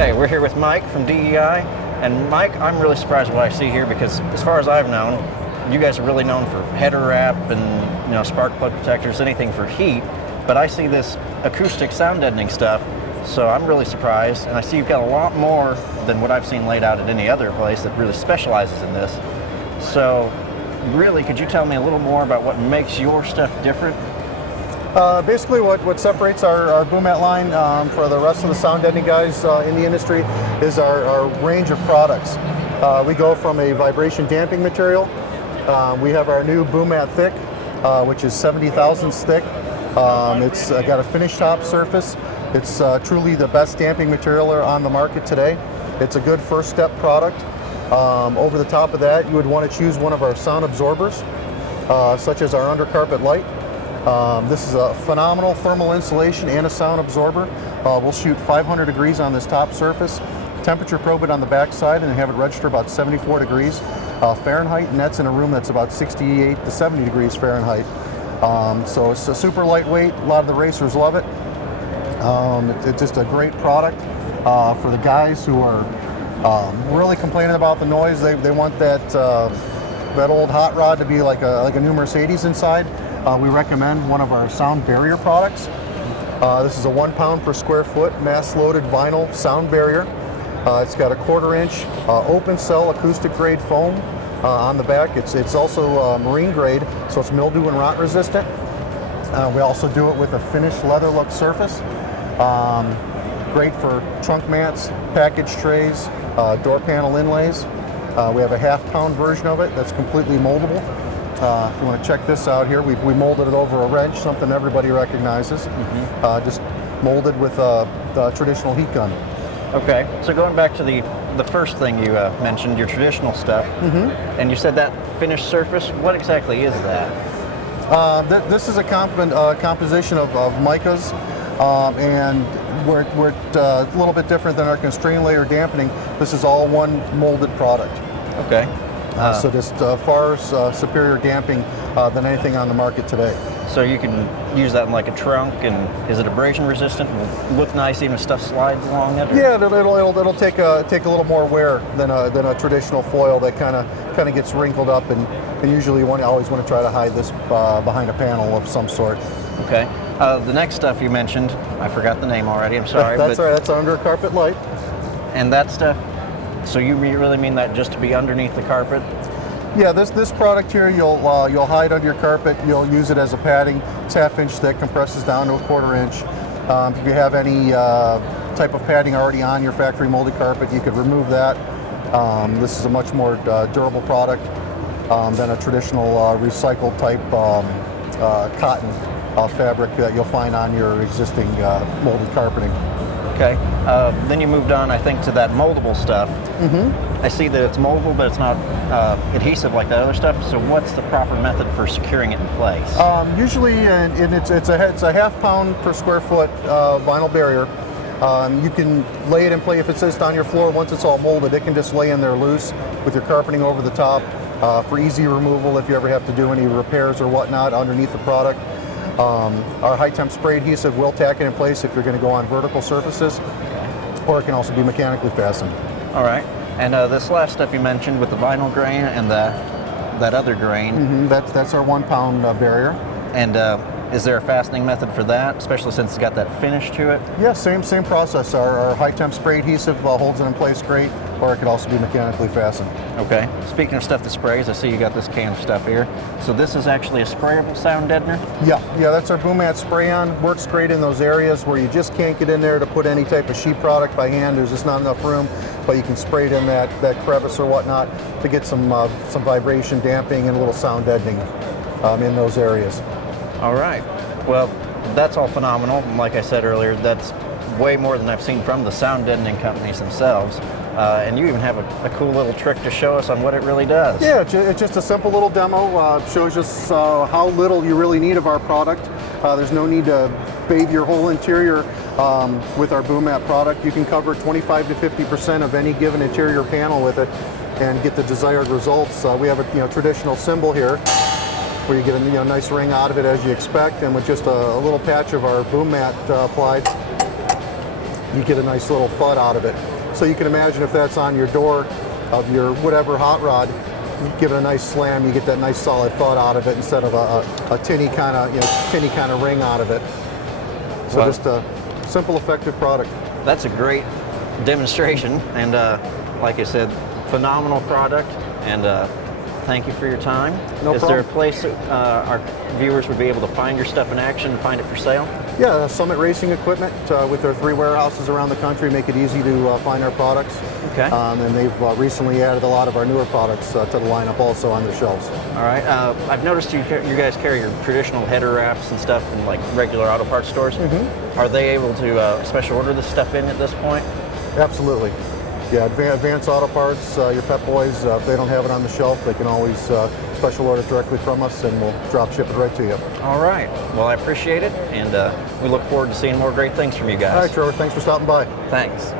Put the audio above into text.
Okay, we're here with Mike from DEI, and Mike, I'm really surprised what I see here because as far as I've known, you guys are really known for header wrap and spark plug protectors, anything for heat, but I see this acoustic sound deadening stuff, so I'm really surprised, and I see you've got a lot more than what I've seen laid out at any other place that really specializes in this. So really, could you tell me a little more about what makes your stuff different? Basically what separates our boom mat line for the rest of the sound deadening guys in the industry is our range of products. We go from a vibration damping material. We have our new boom mat thick, which is 70 thousandths thick. It's got a finish top surface. It's truly the best damping material on the market today. It's a good first step product. Over the top of that, you would want to choose one of our sound absorbers, such as our undercarpet light. This is a phenomenal thermal insulation and a sound absorber. We'll shoot 500 degrees on this top surface, temperature probe it on the back side, and have it register about 74 degrees Fahrenheit, and that's in a room that's about 68 to 70 degrees Fahrenheit. So it's a super lightweight. A lot of the racers love it. It's just a great product for the guys who are really complaining about the noise. They want that old hot rod to be like a new Mercedes inside. We recommend one of our sound barrier products. This is a 1 pound per square foot mass loaded vinyl sound barrier. It's got a 1/4 inch open cell acoustic grade foam on the back. It's also marine grade, so it's mildew and rot resistant. We also do it with a finished leather look surface. Great for trunk mats, package trays, door panel inlays. We have a 1/2 pound version of it that's completely moldable. If you want to check this out here, we molded it over a wrench, something everybody recognizes. Just molded with the traditional heat gun. Okay, so going back to the first thing you mentioned, your traditional stuff, and you said that finished surface, what exactly is that? This is a composition of micas, and we're a little bit different than our constrained layer dampening. This is all one molded product. Okay. So just far superior damping than anything on the market today. So you can use that in like a trunk, and is it abrasion resistant? Will look nice even if stuff slides along it? Or? Yeah, it'll take a little more wear than a traditional foil that kind of gets wrinkled up, and usually you always want to try to hide this behind a panel of some sort. Okay. The next stuff you mentioned, I forgot the name already. I'm sorry. That's all right. That's undercarpet light. And that stuff. So you really mean that just to be underneath the carpet? Yeah, this product here you'll hide under your carpet. You'll use it as a padding. It's 1/2 inch thick, compresses down to a 1/4 inch. If you have any type of padding already on your factory molded carpet, you could remove that. This is a much more durable product than a traditional recycled type cotton fabric that you'll find on your existing molded carpeting. Okay. Then you moved on, I think, to that moldable stuff. I see that it's moldable, but it's not adhesive like that other stuff. So what's the proper method for securing it in place? Usually, it's a 1/2 pound per square foot vinyl barrier. You can lay it in place if it's just on your floor. Once it's all molded, it can just lay in there loose with your carpeting over the top for easy removal if you ever have to do any repairs or whatnot underneath the product. Our high temp spray adhesive will tack it in place if you're going to go on vertical surfaces, or it can also be mechanically fastened. All right. And this last stuff you mentioned with the vinyl grain and that other grain. That's our 1 pound barrier. And is there a fastening method for that, especially since it's got that finish to it? Yeah, same process. Our high temp spray adhesive holds it in place great, or it could also be mechanically fastened. Okay. Speaking of stuff that sprays, I see you got this can of stuff here. So this is actually a sprayable sound deadener? Yeah, that's our boom mat spray on. Works great in those areas where you just can't get in there to put any type of sheet product by hand. There's just not enough room, but you can spray it in that crevice or whatnot to get some vibration damping and a little sound deadening in those areas. All right. Well, that's all phenomenal. Like I said earlier, that's way more than I've seen from the sound deadening companies themselves. And you even have a cool little trick to show us on what it really does. Yeah, it's just a simple little demo. Shows us how little you really need of our product. There's no need to bathe your whole interior with our boom mat product. You can cover 25 to 50% of any given interior panel with it and get the desired results. We have a traditional symbol here, where you get a nice ring out of it as you expect, and with just a little patch of our boom mat applied, you get a nice little thud out of it. So you can imagine if that's on your door of your whatever hot rod, you give it a nice slam, you get that nice solid thud out of it instead of a tinny kind of ring out of it. So Well, just a simple, effective product. That's a great demonstration, and like I said, phenomenal product, and thank you for your time. No Is there a problem. place our viewers would be able to find your stuff in action and find it for sale? Yeah, Summit Racing Equipment with their 3 warehouses around the country make it easy to find our products. Okay. And they've recently added a lot of our newer products to the lineup also on their shelves. All right. I've noticed you guys carry your traditional header wraps and stuff in like regular auto parts stores. Mm-hmm. Are they able to special order this stuff in at this point? Absolutely. Yeah, Advance Auto Parts, your Pep Boys, if they don't have it on the shelf, they can always special order directly from us and we'll drop ship it right to you. All right. Well, I appreciate it, and we look forward to seeing more great things from you guys. All right, Trevor, thanks for stopping by. Thanks.